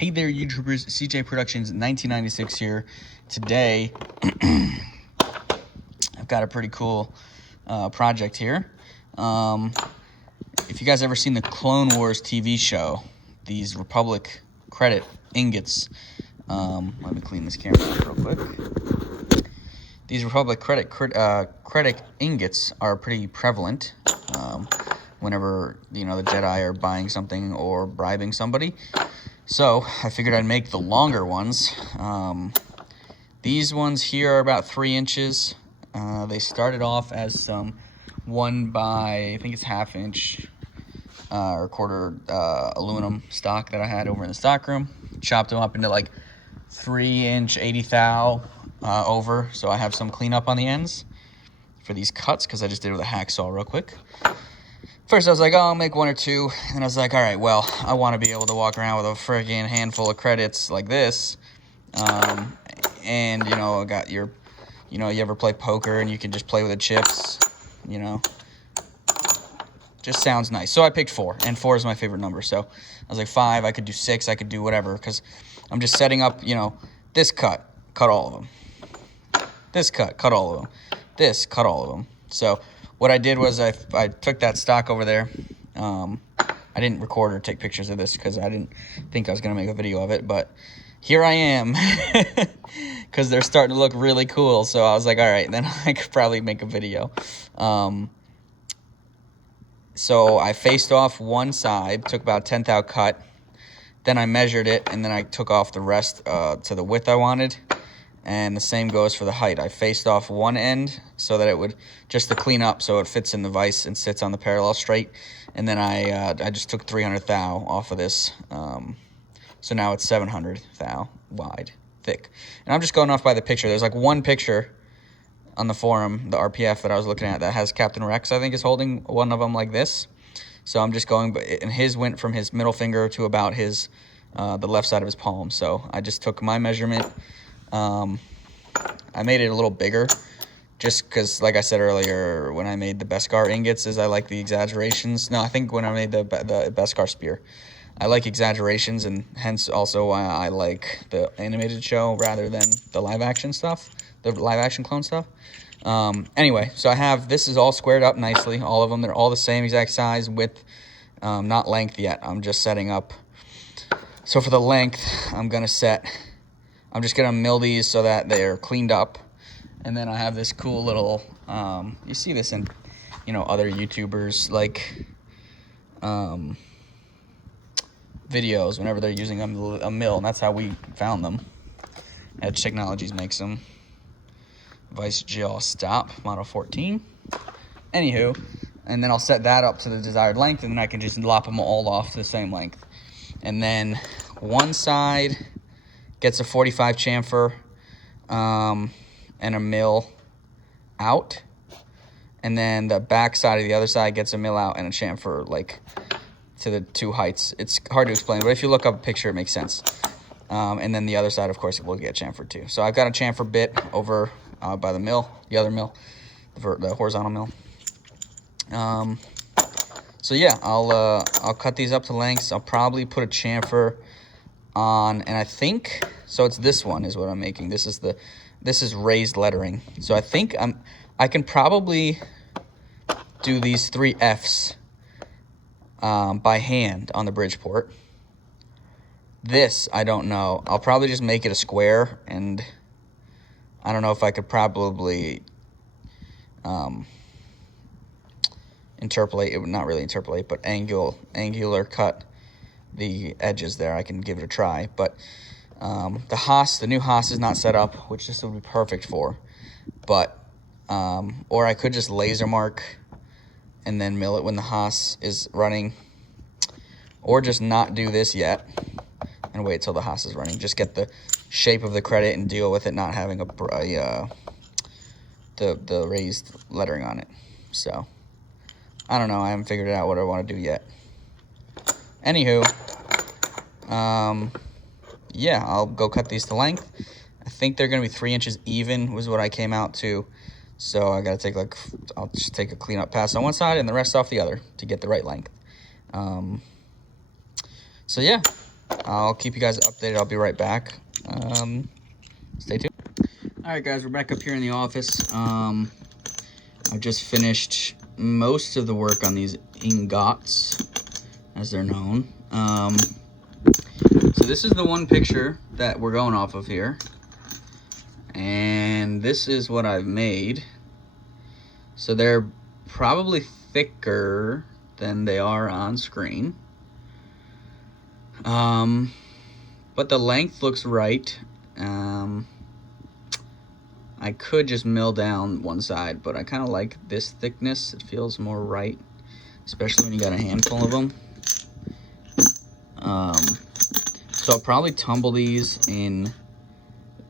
Hey there, YouTubers. CJ Productions 1996 here. Today, I've got a pretty cool project here. If you guys ever seen the Clone Wars TV show, these Republic credit ingots. Let me clean this camera up real quick. These Republic credit ingots are pretty prevalent. Whenever the Jedi are buying something or bribing somebody. So I figured I'd make the longer ones. These ones here are about 3 inches. They started off as some 1 by, I think it's 1/2 inch or quarter aluminum stock that I had over in the stock room. Chopped them up into like 3-inch 80 thou over, so I have some cleanup on the ends for these cuts because I just did it with a hacksaw real quick. First, I was like, oh, I'll make 1 or 2. And I was like, all right, well, I want to be able to walk around with a friggin' handful of credits like this. And, I got your, you ever play poker and you can just play with the chips, Just sounds nice. So I picked 4, and 4 is my favorite number. So I was like, 5, I could do 6, I could do whatever. Because I'm just setting up, this cut all of them. This cut all of them. This, cut all of them. So what I did was I took that stock over there. I didn't record or take pictures of this because I didn't think I was going to make a video of it. But here I am because they're starting to look really cool. So I was like, all right, then I could probably make a video. So I faced off one side, took about 10 thou cut. Then I measured it, and then I took off the rest to the width I wanted. And the same goes for the height. I faced off one end so that it would, just to clean up so it fits in the vise and sits on the parallel straight. And then I just took 300 thou off of this. So now it's 700 thou wide, thick. And I'm just going off by the picture. There's like one picture on the forum, the RPF that I was looking at, that has Captain Rex, I think, is holding one of them like this. So I'm just going, and his went from his middle finger to about his, the left side of his palm. So I just took my measurement. I made it a little bigger just because, like I said earlier, when I made the Beskar ingots, I like the exaggerations. No, I think when I made the Beskar spear, I like exaggerations, and hence also why I like the animated show rather than the live action stuff, the live action clone stuff. Anyway, so I have, this is all squared up nicely, all of them. They're all the same exact size, width, not length yet. I'm just setting up. So for the length, I'm just going to mill these so that they're cleaned up. And then I have this cool little, you see this in, other YouTubers, like, videos whenever they're using a mill. And that's how we found them. Edge Technologies makes them. Vice Jaw Stop, Model 14. Anywho, and then I'll set that up to the desired length, and then I can just lop them all off to the same length. And then one side gets a 45 chamfer and a mill out. And then the back side of the other side gets a mill out and a chamfer, like, to the 2 heights. It's hard to explain, but if you look up a picture, it makes sense. And then the other side, of course, will get chamfered too. So I've got a chamfer bit over by the mill, the other mill, the horizontal mill. So yeah, I'll cut these up to lengths. I'll probably put a chamfer on, and I think, so it's this one is what I'm making. This is raised lettering. So I think I can probably do these 3 Fs by hand on the Bridgeport. This, I don't know. I'll probably just make it a square, and I don't know if I could probably interpolate, it would not really interpolate, but angular cut the edges there. I can give it a try, but the new Haas is not set up, which this would be perfect for. But or I could just laser mark and then mill it when the Haas is running, or just not do this yet and wait till the Haas is running. Just get the shape of the credit and deal with it not having the raised lettering on it. So I don't know. I haven't figured out what I want to do yet. Anywho, yeah, I'll go cut these to length. I think they're going to be 3 inches even was what I came out to. So I got to take I'll just take a cleanup pass on one side and the rest off the other to get the right length. So yeah, I'll keep you guys updated. I'll be right back. Stay tuned. All right, guys, we're back up here in the office. I've just finished most of the work on these ingots, as they're known. So this is the one picture that we're going off of here. And this is what I've made. So they're probably thicker than they are on screen. But the length looks right. I could just mill down one side, but I kind of like this thickness. It feels more right, especially when you got a handful of them. So I'll probably tumble these in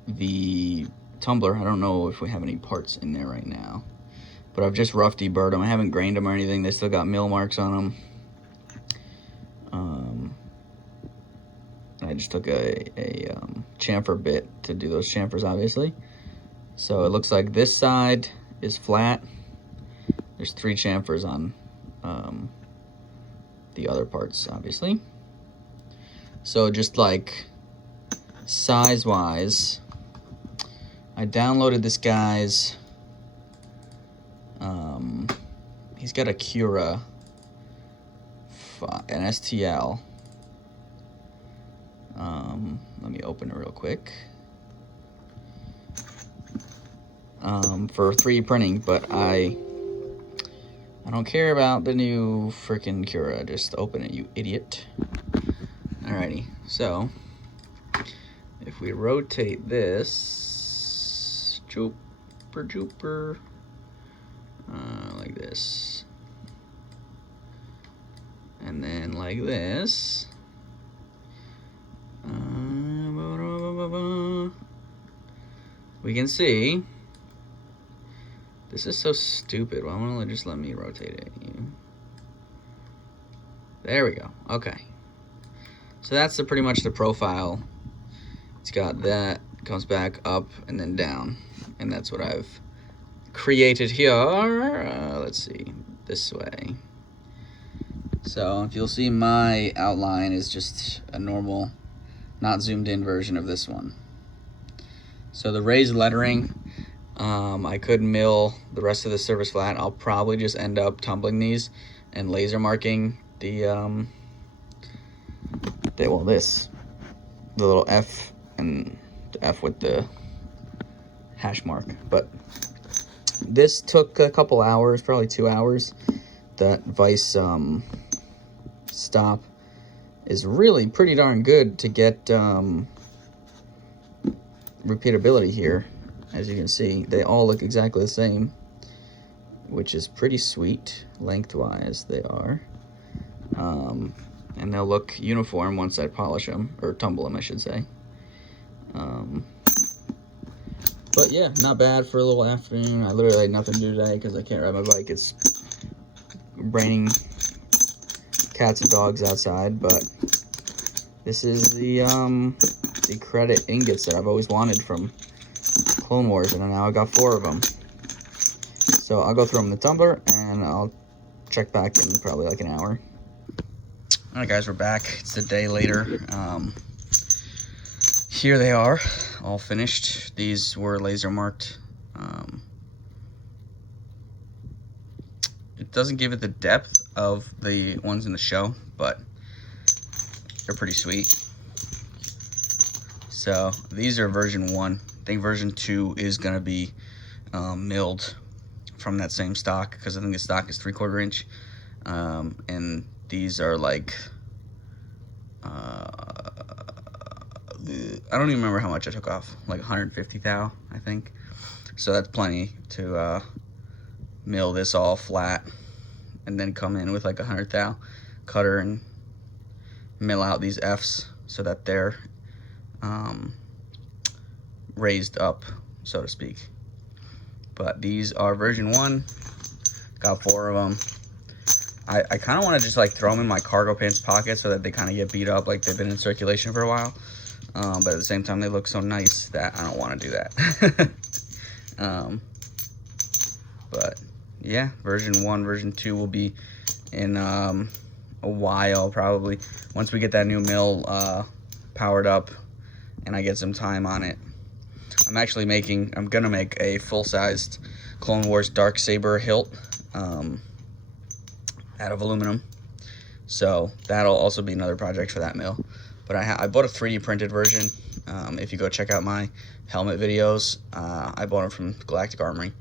the tumbler. I don't know if we have any parts in there right now, but I've just rough deburred them. I haven't grained them or anything. They still got mill marks on them. I just took a chamfer bit to do those chamfers, obviously. So it looks like this side is flat. There's 3 chamfers on the other parts, obviously. So just like size-wise, I downloaded this guy's, he's got a Cura, an STL. Let me open it real quick. For 3D printing, but I don't care about the new freaking Cura. Just open it, you idiot. Alrighty, so if we rotate this, jooper, like this, and then like this, we can see. This is so stupid. Why won't it just let me rotate it? There we go. Okay. So that's pretty much the profile. It's got that, comes back up and then down. And that's what I've created here. Let's see, this way. So if you'll see, my outline is just a normal, not zoomed in version of this one. So the raised lettering, I could mill the rest of the surface flat. I'll probably just end up tumbling these and laser marking the little F and the F with the hash mark. But this took a couple hours, probably 2 hours. That vice stop is really pretty darn good to get repeatability here. As you can see, they all look exactly the same, which is pretty sweet lengthwise. They are, and they'll look uniform once I polish them, or tumble them, I should say. But yeah, not bad for a little afternoon. I literally had nothing to do today because I can't ride my bike. It's raining cats and dogs outside. But this is the credit ingots that I've always wanted from Clone Wars, and now I got 4 of them. So I'll go through them in the tumbler and I'll check back in probably like an hour. Alright guys, we're back. It's a day later. Here they are, all finished. These were laser marked. It doesn't give it the depth of the ones in the show, but they're pretty sweet. So these are version 1. I think version 2 is going to be milled from that same stock, because I think the stock is 3/4 inch. And these are like, I don't even remember how much I took off, like 150 thou, I think. So that's plenty to mill this all flat and then come in with like 100 thou cutter and mill out these F's so that they're raised up, so to speak. But these are version 1. Got 4 of them. I kind of want to just like throw them in my cargo pants pocket so that they kind of get beat up, like they've been in circulation for a while. But at the same time, they look so nice that I don't want to do that. But yeah, version 1, version 2 will be in a while, probably. Once we get that new mill powered up and I get some time on it. I'm gonna make a full-sized Clone Wars Darksaber hilt out of aluminum. So that'll also be another project for that mill. But I bought a 3D printed version. If you go check out my helmet videos, I bought them from Galactic Armory.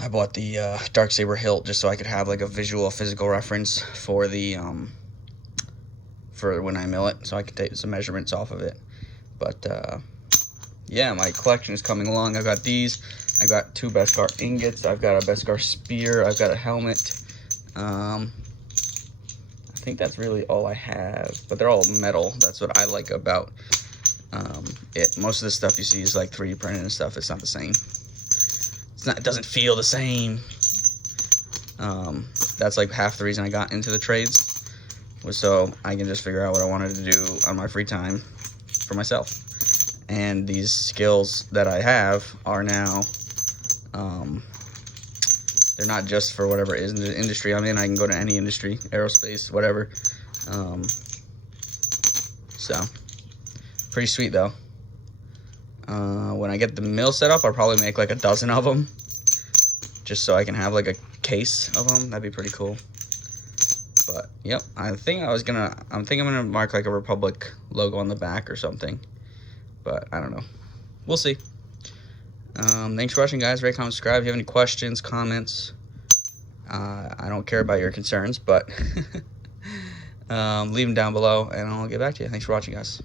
I bought the Darksaber hilt just so I could have like a physical reference for the for when I mill it, so I could take some measurements off of it. But yeah, my collection is coming along. I've got these. I got 2 Beskar ingots. I've got a Beskar spear. I've got a helmet. I think that's really all I have, but they're all metal. That's what I like about it. Most of the stuff you see is like 3D printed and stuff. It's not the same. It doesn't feel the same. That's like half the reason I got into the trades, was so I can just figure out what I wanted to do on my free time for myself. And these skills that I have are now, they're not just for whatever is in the industry I'm in. I can go to any industry, aerospace, whatever. So, pretty sweet though. When I get the mill set up, I'll probably make like a dozen of them, just so I can have like a case of them. That'd be pretty cool. But yep, I'm thinking I'm gonna mark like a Republic logo on the back or something. But I don't know. We'll see. Thanks for watching, guys. Rate, comment, subscribe. If you have any questions, comments, I don't care about your concerns, but leave them down below and I'll get back to you. Thanks for watching, guys.